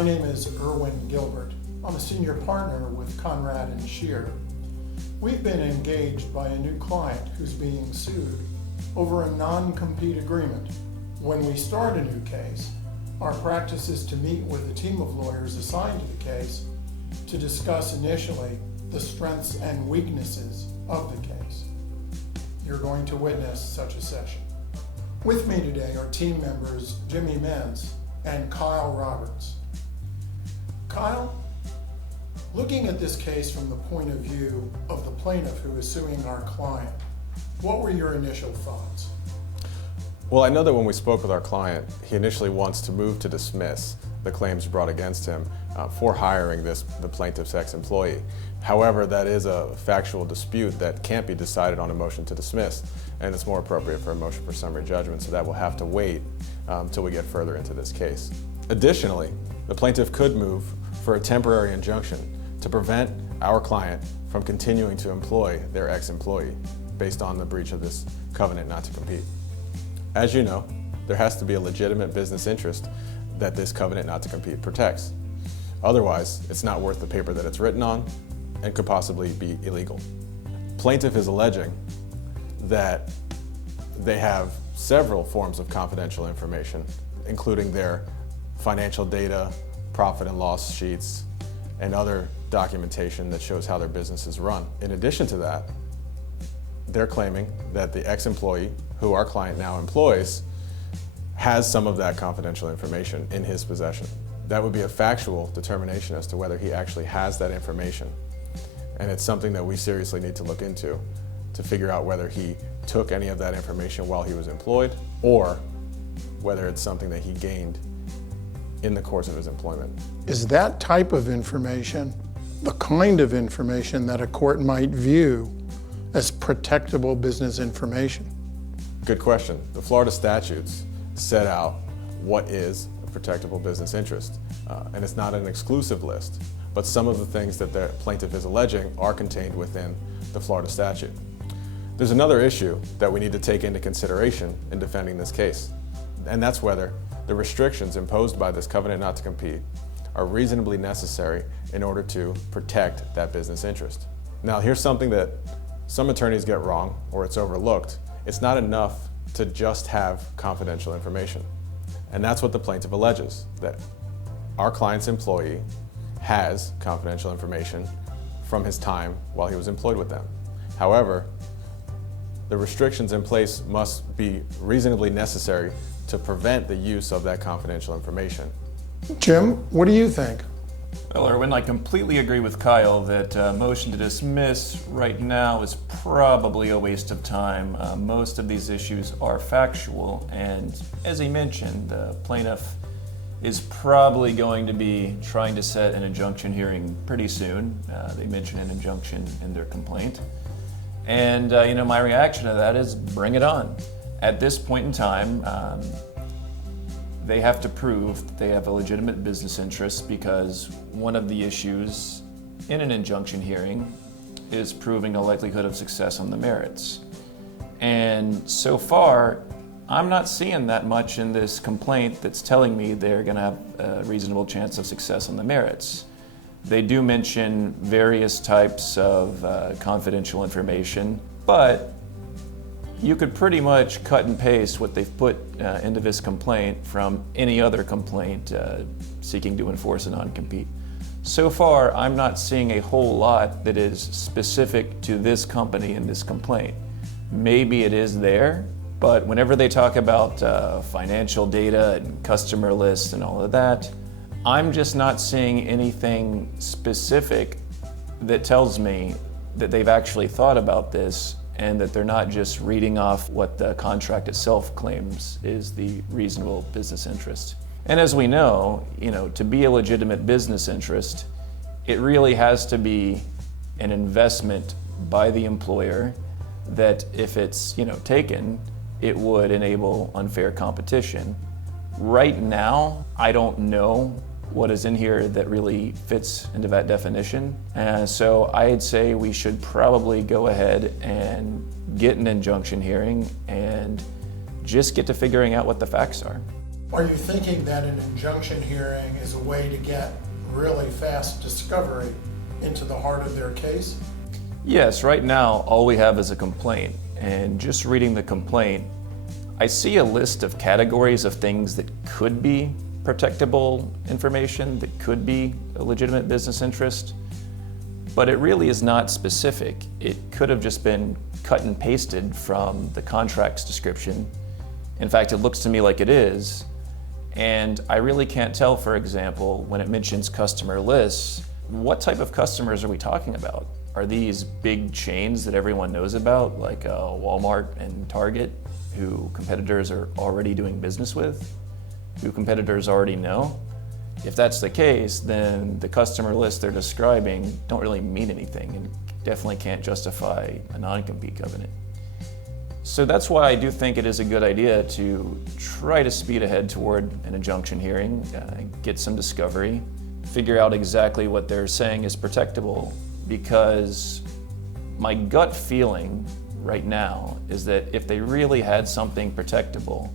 My name is Irwin Gilbert. I'm a senior partner with Conrad Scherer. We've been engaged by a new client who's being sued over a non-compete agreement. When we start a new case, our practice is to meet with a team of lawyers assigned to the case to discuss initially the strengths and weaknesses of the case. You're going to witness such a session. With me today are team members Jimmy Mintz and Kyle Roberts. Kyle, looking at this case from the point of view of the plaintiff who is suing our client, what were your initial thoughts? Well, I know that when we spoke with our client, he initially wants to move to dismiss the claims brought against him for hiring the plaintiff's ex-employee. However, that is a factual dispute that can't be decided on a motion to dismiss, and it's more appropriate for a motion for summary judgment, so that will have to wait until we get further into this case. Additionally, the plaintiff could move for a temporary injunction to prevent our client from continuing to employ their ex-employee based on the breach of this covenant not to compete. As you know, there has to be a legitimate business interest that this covenant not to compete protects. Otherwise, it's not worth the paper that it's written on and could possibly be illegal. Plaintiff is alleging that they have several forms of confidential information, including their financial data, profit and loss sheets, and other documentation that shows how their business is run. In addition to that, they're claiming that the ex-employee, who our client now employs, has some of that confidential information in his possession. That would be a factual determination as to whether he actually has that information. And it's something that we seriously need to look into to figure out whether he took any of that information while he was employed or whether it's something that he gained in the course of his employment. Is that type of information the kind of information that a court might view as protectable business information? Good question. The Florida statutes set out what is a protectable business interest, and it's not an exclusive list, but some of the things that the plaintiff is alleging are contained within the Florida statute. There's another issue that we need to take into consideration in defending this case, and that's whether the restrictions imposed by this covenant not to compete are reasonably necessary in order to protect that business interest. Now, here's something that some attorneys get wrong or it's overlooked. It's not enough to just have confidential information. And that's what the plaintiff alleges, that our client's employee has confidential information from his time while he was employed with them. However, the restrictions in place must be reasonably necessary to prevent the use of that confidential information. Jim, what do you think? Well, Irwin, I completely agree with Kyle that motion to dismiss right now is probably a waste of time. Most of these issues are factual, and as he mentioned, the plaintiff is probably going to be trying to set an injunction hearing pretty soon. They mentioned an injunction in their complaint. And my reaction to that is bring it on. At this point in time, they have to prove that they have a legitimate business interest, because one of the issues in an injunction hearing is proving a likelihood of success on the merits. And so far, I'm not seeing that much in this complaint that's telling me they're going to have a reasonable chance of success on the merits. They do mention various types of confidential information, but you could pretty much cut and paste what they've put into this complaint from any other complaint seeking to enforce a non-compete. So far, I'm not seeing a whole lot that is specific to this company in this complaint. Maybe it is there, but whenever they talk about financial data and customer lists and all of that, I'm just not seeing anything specific that tells me that they've actually thought about this and that they're not just reading off what the contract itself claims is the reasonable business interest. And as we know, to be a legitimate business interest, it really has to be an investment by the employer that if it's taken, it would enable unfair competition. Right now, I don't know what is in here that really fits into that definition. So I'd say we should probably go ahead and get an injunction hearing and just get to figuring out what the facts are. Are you thinking that an injunction hearing is a way to get really fast discovery into the heart of their case? Yes, right now all we have is a complaint, and just reading the complaint, I see a list of categories of things that could be protectable information, that could be a legitimate business interest, but it really is not specific. It could have just been cut and pasted from the contract's description. In fact, it looks to me like it is, and I really can't tell, for example, when it mentions customer lists, what type of customers are we talking about? Are these big chains that everyone knows about, like Walmart and Target, who competitors are already doing business with, who competitors already know? If that's the case, then the customer list they're describing don't really mean anything and definitely can't justify a non-compete covenant. So that's why I do think it is a good idea to try to speed ahead toward an injunction hearing, get some discovery, figure out exactly what they're saying is protectable, because my gut feeling right now is that if they really had something protectable,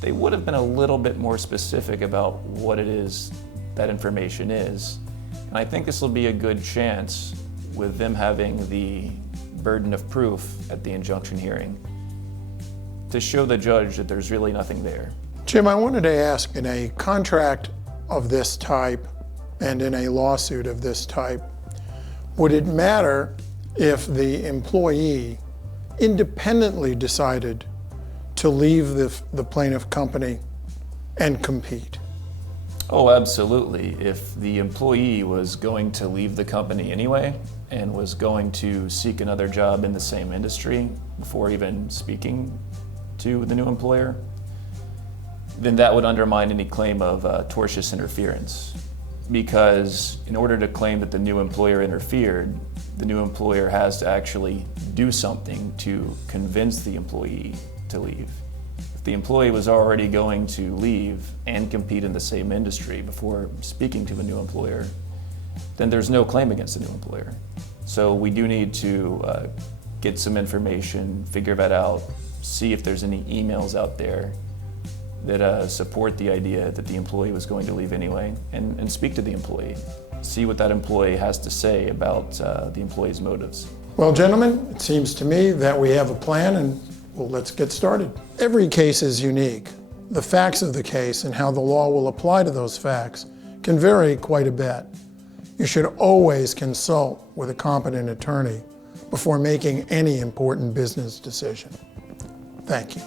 they would have been a little bit more specific about what it is that information is. And I think this will be a good chance with them having the burden of proof at the injunction hearing to show the judge that there's really nothing there. Jim, I wanted to ask, in a contract of this type and in a lawsuit of this type, would it matter if the employee independently decided to leave the plaintiff company and compete? Oh, absolutely. If the employee was going to leave the company anyway and was going to seek another job in the same industry before even speaking to the new employer, then that would undermine any claim of tortious interference. Because in order to claim that the new employer interfered, the new employer has to actually do something to convince the employee to leave. If the employee was already going to leave and compete in the same industry before speaking to the new employer, then there's no claim against the new employer. So we do need to get some information, figure that out, see if there's any emails out there that support the idea that the employee was going to leave anyway, and speak to the employee. See what that employee has to say about the employee's motives. Well, gentlemen, it seems to me that we have a plan, and well, let's get started. Every case is unique. The facts of the case and how the law will apply to those facts can vary quite a bit. You should always consult with a competent attorney before making any important business decision. Thank you.